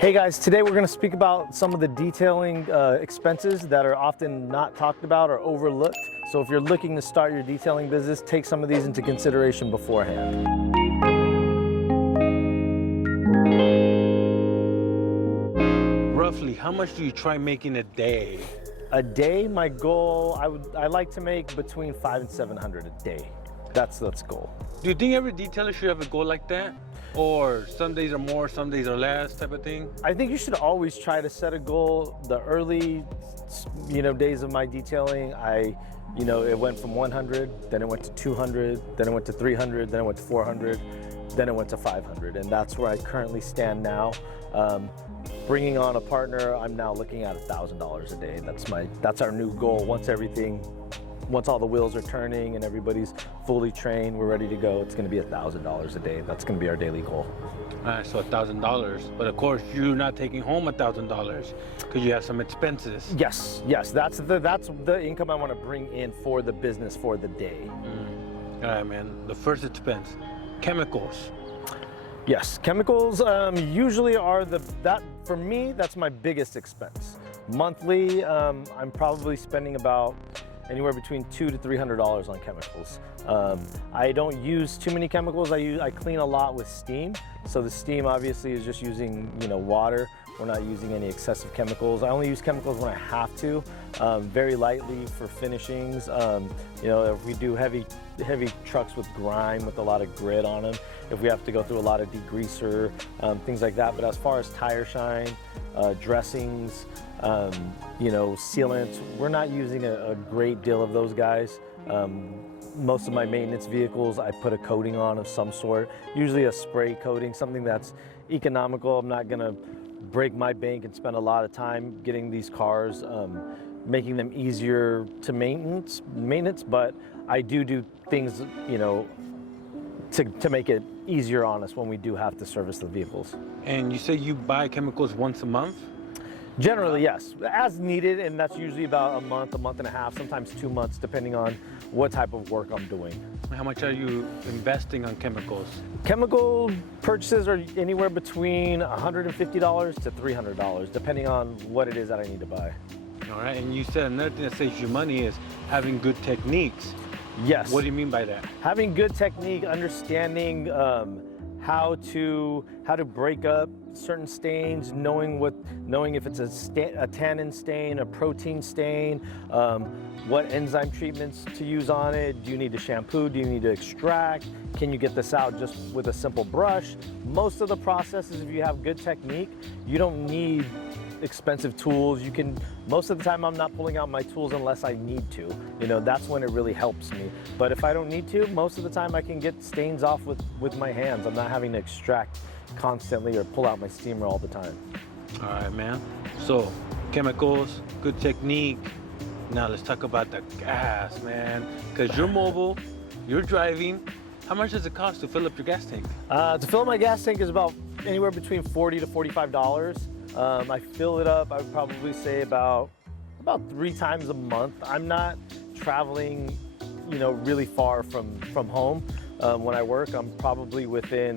Hey guys, today we're going to speak about some of the detailing expenses that are often not talked about or overlooked. So if you're looking to start your detailing business, take some of these into consideration beforehand. Roughly, how much do you try making a day? A day, my goal, I like to make between $500 and $700 a day. That's the goal. Do you think every detailer should have a goal like that? Or some days are more, some days are less type of thing? I think you should always try to set a goal. The early, days of my detailing, it went from 100, then it went to 200, then it went to 300, then it went to 400, then it went to 500, and that's where I currently stand now. Bringing on a partner, I'm now looking at $1,000 a day. That's our new goal. Once all the wheels are turning and everybody's fully trained, we're ready to go, it's gonna be $1,000 a day. That's gonna be our daily goal. All right, so $1,000. But of course, you're not taking home $1,000 because you have some expenses. Yes, that's the income I wanna bring in for the business for the day. All right, man, the first expense, chemicals. Yes, chemicals usually are for me, that's my biggest expense. Monthly, I'm probably spending about anywhere between $200 to $300 on chemicals. I don't use too many chemicals. I clean a lot with steam. So the steam obviously is just using water. We're not using any excessive chemicals. I only use chemicals when I have to, very lightly for finishings. If we do heavy trucks with grime with a lot of grit on them, if we have to go through a lot of degreaser, things like that. But as far as tire shine, dressings, sealants, we're not using a great deal of those guys. Most of my maintenance vehicles, I put a coating on of some sort, usually a spray coating, something that's economical. I'm not gonna break my bank and spend a lot of time getting these cars, making them easier to maintenance, but I do things, to make it easier on us when we do have to service the vehicles. And you say you buy chemicals once a month? Generally, yes, as needed, and that's usually about a month and a half, sometimes 2 months, depending on what type of work I'm doing. How much are you investing on chemicals? Chemical purchases are anywhere between $150 to $300, depending on what it is that I need to buy. All right, and you said another thing that saves you money is having good techniques. Yes. What do you mean by that? Having good technique, understanding how to break up certain stains, knowing if it's a tannin stain, a protein stain, what enzyme treatments to use on it. Do you need to shampoo? Do you need to extract? Can you get this out just with a simple brush? Most of the processes, if you have good technique, you don't need expensive tools. Most of the time I'm not pulling out my tools unless I need to. That's when it really helps me. But if I don't need to, most of the time I can get stains off with my hands. I'm not having to extract constantly or pull out my steamer all the time. All right, man. So chemicals, good technique. Now let's talk about the gas, man. Because you're mobile, you're driving. How much does it cost to fill up your gas tank? To fill my gas tank is about anywhere between $40 to $45. I fill it up, I would probably say about 3 times a month. I'm not traveling, really far from home. When I work, I'm probably within,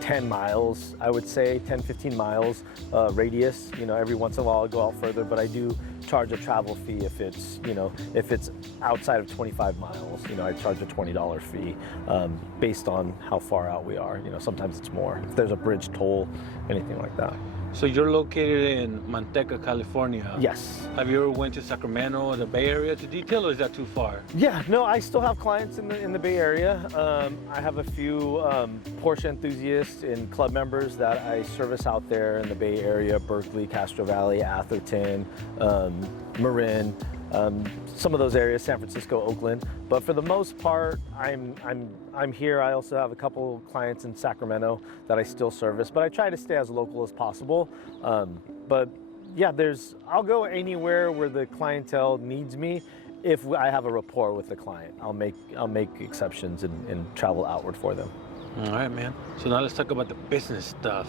10 miles, I would say, 10, 15 miles radius. Every once in a while I'll go out further, but I do charge a travel fee if it's outside of 25 miles. I charge a $20 fee based on how far out we are. Sometimes it's more. If there's a bridge toll, anything like that. So you're located in Manteca, California. Yes. Have you ever went to Sacramento or the Bay Area to detail, or is that too far? Yeah, no, I still have clients in the Bay Area. I have a few Porsche enthusiasts and club members that I service out there in the Bay Area: Berkeley, Castro Valley, Atherton, Marin. Some of those areas, San Francisco, Oakland, but for the most part, I'm here. I also have a couple clients in Sacramento that I still service, but I try to stay as local as possible. But yeah, I'll go anywhere where the clientele needs me. If I have a rapport with the client, I'll make exceptions and travel outward for them. All right, man. So now let's talk about the business stuff.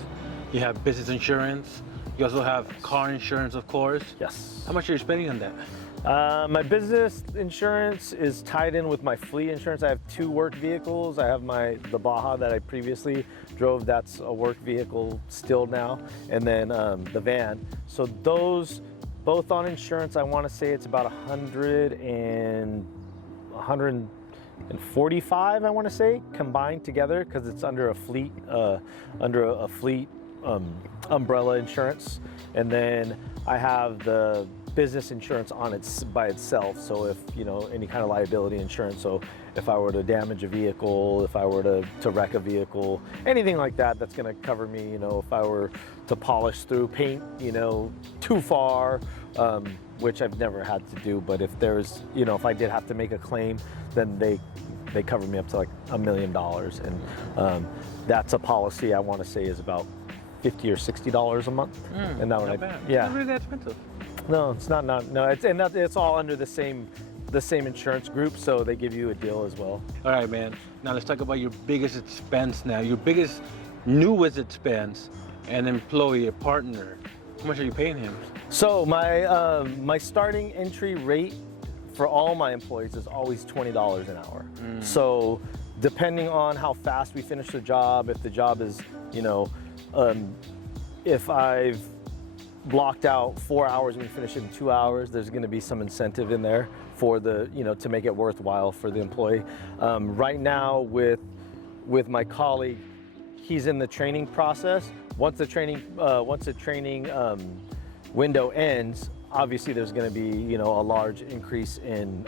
You have business insurance. You also have car insurance, of course. Yes. How much are you spending on that? My business insurance is tied in with my fleet insurance. I have 2 work vehicles. I have the Baja that I previously drove. That's a work vehicle still now. And then the van. So those both on insurance, I want to say it's about 145, I want to say, combined together, because it's under a fleet umbrella insurance. And then I have the business insurance by itself. So if, any kind of liability insurance, so if I were to damage a vehicle, if I were to wreck a vehicle, anything like that, that's going to cover me. If I were to polish through paint, too far, which I've never had to do, but if there's, if I did have to make a claim, then they cover me up to like $1 million. And that's a policy I want to say is about $50 or $60 a month. And that not bad. Yeah. It's not really that expensive. No, it's not. No, it's all under the same insurance group, so they give you a deal as well. All right, man. Now let's talk about your biggest expense now. Your biggest newest expense, an employee, a partner. How much are you paying him? So my starting entry rate for all my employees is always $20 an hour. So depending on how fast we finish the job, if the job is, if I've blocked out 4 hours and we finish it in 2 hours, there's going to be some incentive in there for the, to make it worthwhile for the employee. Right now with my colleague, he's in the training process. Once the training window ends, obviously there's going to be, a large increase in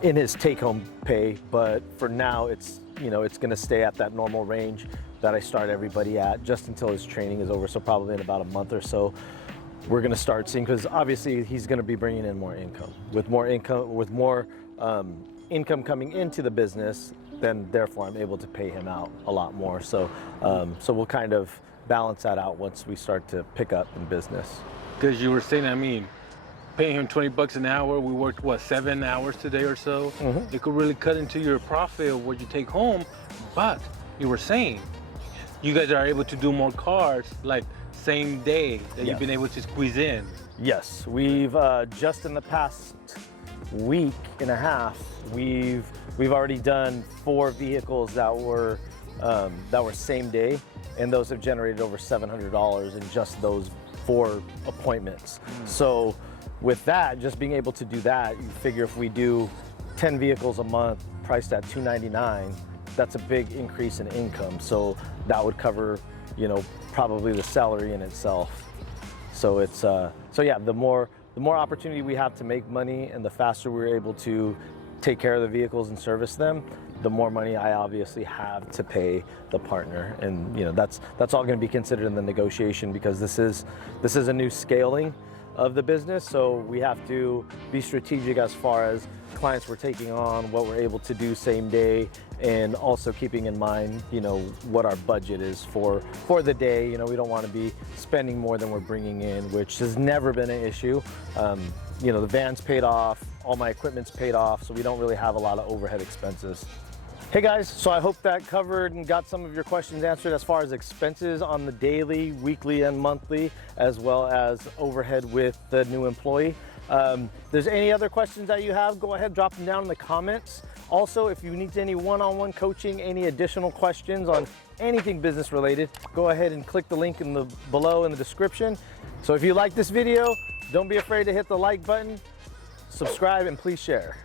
his take-home pay. But for now, it's going to stay at that normal range that I start everybody at, just until his training is over. So probably in about a month or so, we're going to start seeing, because obviously he's going to be bringing in more income. With more income coming into the business, then therefore I'm able to pay him out a lot more. So we'll kind of balance that out once we start to pick up in business. Because you were saying, paying him $20 an hour, we worked, 7 hours today or so? It could really cut into your profit of what you take home. But you were saying, you guys are able to do more cars, like same day, that you've been able to squeeze in. Yes, we've just in the past week and a half, we've already done 4 vehicles that were same day, and those have generated over $700 in just those 4 appointments. So with that, just being able to do that, you figure if we do 10 vehicles a month priced at $299, that's a big increase in income. So that would cover, probably the salary in itself. So it's yeah, the more opportunity we have to make money, and the faster we're able to take care of the vehicles and service them, the more money I obviously have to pay the partner. And that's all going to be considered in the negotiation, because this is a new scaling of the business. So we have to be strategic as far as clients we're taking on, what we're able to do same day, and also keeping in mind, what our budget is for the day. We don't want to be spending more than we're bringing in, which has never been an issue. The van's paid off, all my equipment's paid off, so we don't really have a lot of overhead expenses. Hey guys, so I hope that covered and got some of your questions answered as far as expenses on the daily, weekly, and monthly, as well as overhead with the new employee. If there's any other questions that you have, go ahead, drop them down in the comments. Also, if you need any one-on-one coaching, any additional questions on anything business related, go ahead and click the link below in the description. So if you like this video, don't be afraid to hit the like button, subscribe, and please share.